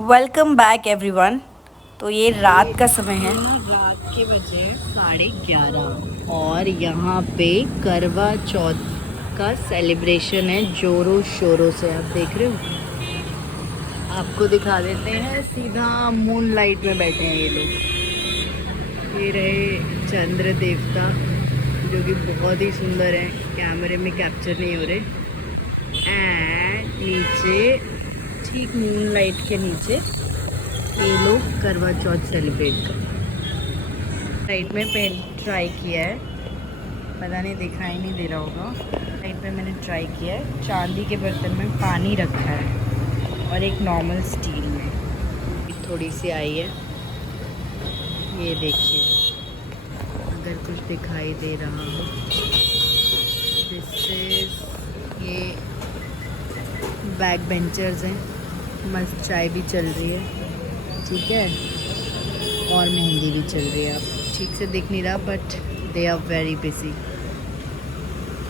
Welcome back everyone. तो ये रात का समय है। रात के बजे 11:30 और यहाँ पे करवा चौथ का सेलिब्रेशन है जोरों शोरों से। आप देख रहे हो, आपको दिखा देते हैं। सीधा मून लाइट में बैठे हैं ये लोग। ये रहे चंद्र देवता जो कि बहुत ही सुंदर है, कैमरे में कैप्चर नहीं हो रहे। एंड नीचे, ठीक मून लाइट के नीचे, ये लोग करवा चौथ सेलिब्रेट कर राइट में पहले ट्राई किया है। पता नहीं दिखाई नहीं दे रहा होगा। राइट में मैंने ट्राई किया है। चांदी के बर्तन में पानी रखा है और एक नॉर्मल स्टील में थोड़ी सी आई है। ये देखिए, अगर कुछ दिखाई दे रहा हो। दिस इज ये बैक बेंचर्स हैं। मस्त चाय भी चल रही है, ठीक है, और मेहंदी भी चल रही है। अब ठीक से दिख नहीं रहा, but they are very busy.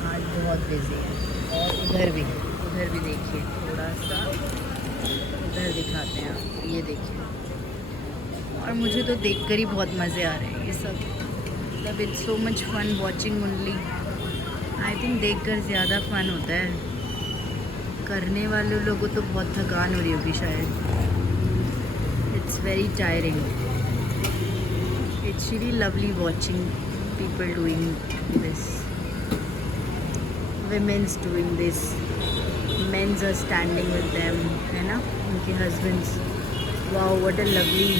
आज बहुत बिजी है। और उधर भी देखिए, थोड़ा सा उधर दिखाते हैं आप। ये देखिए, और मुझे तो देखकर ही बहुत मज़े आ रहे हैं ये सब। मतलब it's so much fun watching only. I think देखकर ज़्यादा फन होता है। करने वाले लोगों तो बहुत थकान हो रही होगी शायद। It's very tiring. It's really lovely watching people doing this. Women's doing this. Men's are standing with them, है ना, उनके husbands. Wow, what a lovely,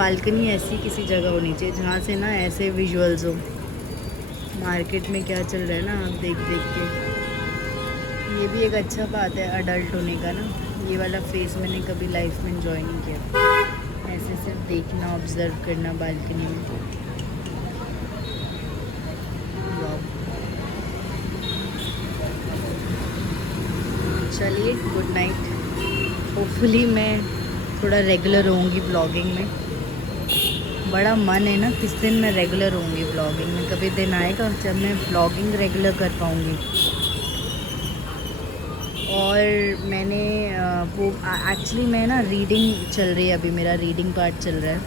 balcony ऐसी किसी जगह होनी चाहिए जहाँ से ना ऐसे visuals हो। मार्केट में क्या चल रहा है ना, आप देख के। ये भी एक अच्छा बात है अडल्ट होने का ना। ये वाला फेस मैंने कभी लाइफ में एंजॉय नहीं किया। ऐसे सिर्फ देखना, ऑब्जर्व करना बालकनी में। चलिए, गुड नाइट। होपफुली मैं थोड़ा रेगुलर होऊंगी ब्लॉगिंग में। बड़ा मन है ना, किस दिन मैं रेगुलर होऊंगी ब्लॉगिंग में। कभी दिन आएगा जब मैं ब्लॉगिंग रेगुलर कर पाऊंगी। और मैंने वो एक्चुअली मैं ना रीडिंग चल रही है अभी, मेरा रीडिंग पार्ट चल रहा है।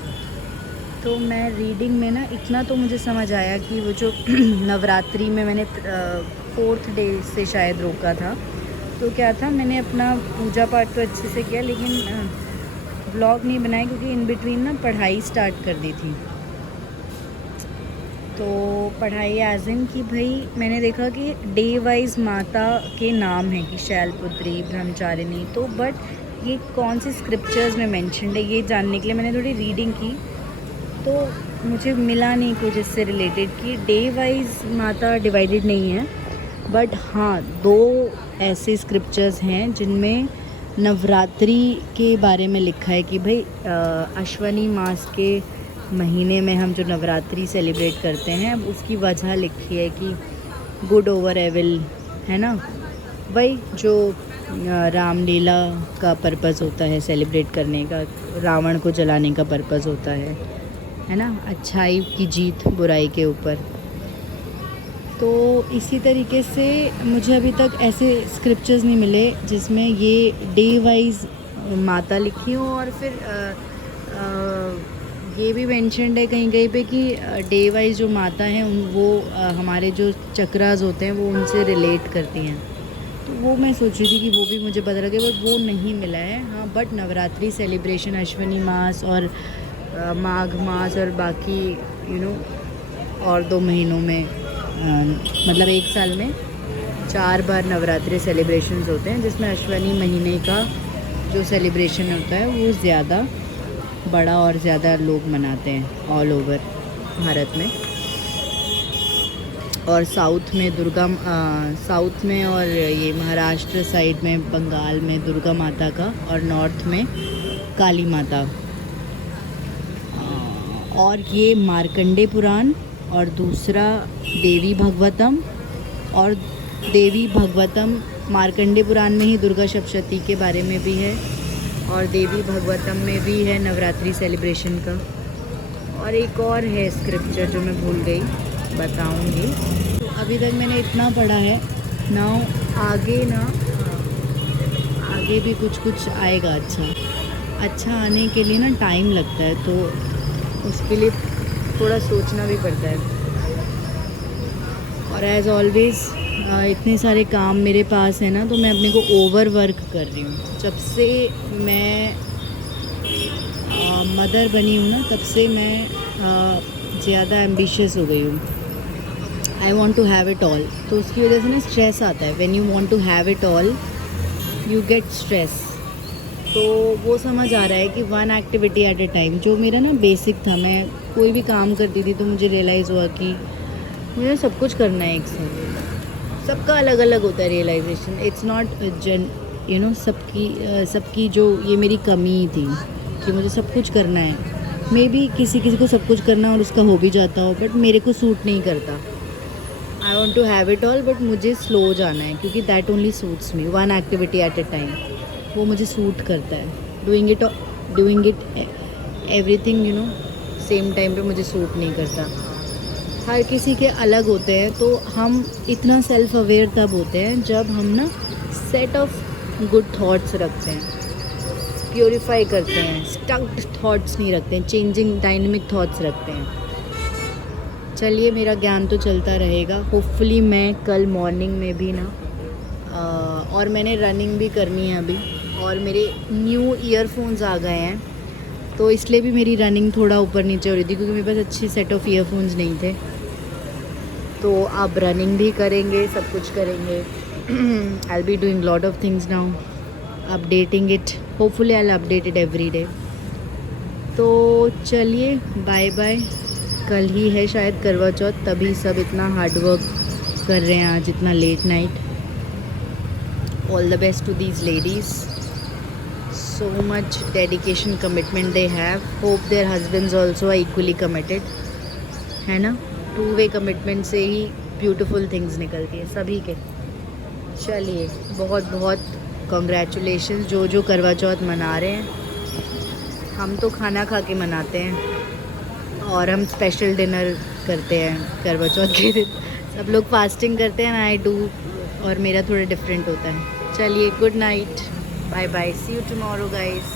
तो मैं रीडिंग में ना इतना तो मुझे समझ आया कि वो जो नवरात्रि में मैंने 4th डे से शायद रोका था। तो क्या था, मैंने अपना पूजा पाठ तो अच्छे से किया, लेकिन ब्लॉग नहीं बनाया क्योंकि इन बिटवीन ना पढ़ाई स्टार्ट कर दी थी। तो पढ़ाई एज इन कि भाई मैंने देखा कि डे वाइज माता के नाम हैं कि शैलपुत्री, ब्रह्मचारिणी। तो बट ये कौन से स्क्रिप्चर्स में मेंशन्ड है, ये जानने के लिए मैंने थोड़ी रीडिंग की। तो मुझे मिला नहीं कुछ इससे रिलेटेड कि डे वाइज माता डिवाइडेड नहीं है। बट हाँ, 2 ऐसे स्क्रिप्चर्स हैं जिनमें नवरात्रि के बारे में लिखा है कि भाई अश्वनी मास के महीने में हम जो नवरात्रि सेलिब्रेट करते हैं, अब उसकी वजह लिखी है कि गुड ओवर एविल, है ना। वही जो रामलीला का पर्पज़ होता है सेलिब्रेट करने का, रावण को जलाने का पर्पज़ होता है ना, अच्छाई की जीत बुराई के ऊपर। तो इसी तरीके से मुझे अभी तक ऐसे स्क्रिप्चर्स नहीं मिले जिसमें ये डे वाइज माता लिखी हो। और फिर ये भी मेंशन्ड है कहीं कहीं पे कि डे वाइज जो माता हैं वो हमारे जो चक्रास होते हैं वो उनसे रिलेट करती हैं। तो वो मैं सोच रही थी कि वो भी मुझे पता लगे, बट वो नहीं मिला है। हाँ, बट नवरात्रि सेलिब्रेशन अश्विनी मास और माघ मास और बाकी और 2 महीनों में, मतलब 1 साल में 4 बार नवरात्रि सेलिब्रेशंस होते हैं, जिसमें अश्विनी महीने का जो सेलिब्रेशन होता है वो ज़्यादा बड़ा और ज़्यादा लोग मनाते हैं ऑल ओवर भारत में। और साउथ में और ये महाराष्ट्र साइड में, बंगाल में दुर्गा माता का, और नॉर्थ में काली माता। और ये मार्कंडे पुराण और दूसरा देवी भागवतम। और देवी भागवतम मार्कंडे पुराण में ही दुर्गा सप्तशती के बारे में भी है, और देवी भागवतम में भी है नवरात्रि सेलिब्रेशन का। और एक और है स्क्रिप्चर जो मैं भूल गई, बताऊंगी। तो अभी तक मैंने इतना पढ़ा है। नाउ आगे भी कुछ आएगा अच्छा। अच्छा आने के लिए ना टाइम लगता है, तो उसके लिए थोड़ा सोचना भी पड़ता है। और एज़ ऑलवेज़ इतने सारे काम मेरे पास है ना, तो मैं अपने को ओवर वर्क कर रही हूँ। जब से मैं मदर बनी हूँ ना, तब से मैं ज़्यादा एम्बिशियस हो गई हूँ। I want to have it all, तो उसकी वजह से ना स्ट्रेस आता है। When you want to have it all you get stress. तो वो समझ आ रहा है कि one activity at a time, जो मेरा ना बेसिक था, मैं कोई भी काम करती थी तो मुझे रियलाइज़ हुआ कि मुझे सब कुछ करना है एक साथ। सबका अलग अलग होता है रियलाइजेशन, इट्स नॉट जन यू नो सबकी जो ये मेरी कमी थी कि मुझे सब कुछ करना है। मे बी किसी किसी को सब कुछ करना और उसका हो भी जाता हो, बट मेरे को सूट नहीं करता। I want to have it all, but मुझे स्लो जाना है, क्योंकि that only suits me, one activity at a time, वो मुझे सूट करता है। Doing it everything same time पे मुझे सूट नहीं करता। हर किसी के अलग होते हैं, तो हम इतना सेल्फ अवेयर तब होते हैं जब हम ना सेट ऑफ गुड थॉट्स रखते हैं, प्योरीफाई करते हैं, स्टक्ड थॉट्स नहीं रखते हैं, चेंजिंग डायनेमिक थॉट्स रखते हैं। चलिए, मेरा ज्ञान तो चलता रहेगा। होपफुली मैं कल मॉर्निंग में भी ना और मैंने रनिंग भी करनी है अभी, और मेरे न्यू ईयरफोन्स आ गए हैं, तो इसलिए भी मेरी रनिंग थोड़ा ऊपर नीचे हो रही थी, क्योंकि मेरे पास अच्छी सेट ऑफ ईयरफोन्स नहीं थे। तो अब रनिंग भी करेंगे, सब कुछ करेंगे। I be doing lot of things now, updating it, hopefully I update it every day. तो चलिए, बाय बाय। कल ही है शायद करवा चौथ, तभी सब इतना हार्ड वर्क कर रहे हैं आज, इतना late night. All the best to these ladies, so much dedication, commitment they have. Hope their husbands also are equally committed, है ना। टू वे कमिटमेंट से ही ब्यूटीफुल थिंग्स निकलती है सभी के। चलिए, बहुत बहुत कॉन्ग्रेचुलेशन जो जो करवा चौथ मना रहे हैं। हम तो खाना खा के मनाते हैं, और हम स्पेशल डिनर करते हैं करवा चौथ के दिन। सब लोग फास्टिंग करते हैं, आई डू, और मेरा थोड़ा डिफरेंट होता है। चलिए, good night, bye bye, see you tomorrow guys.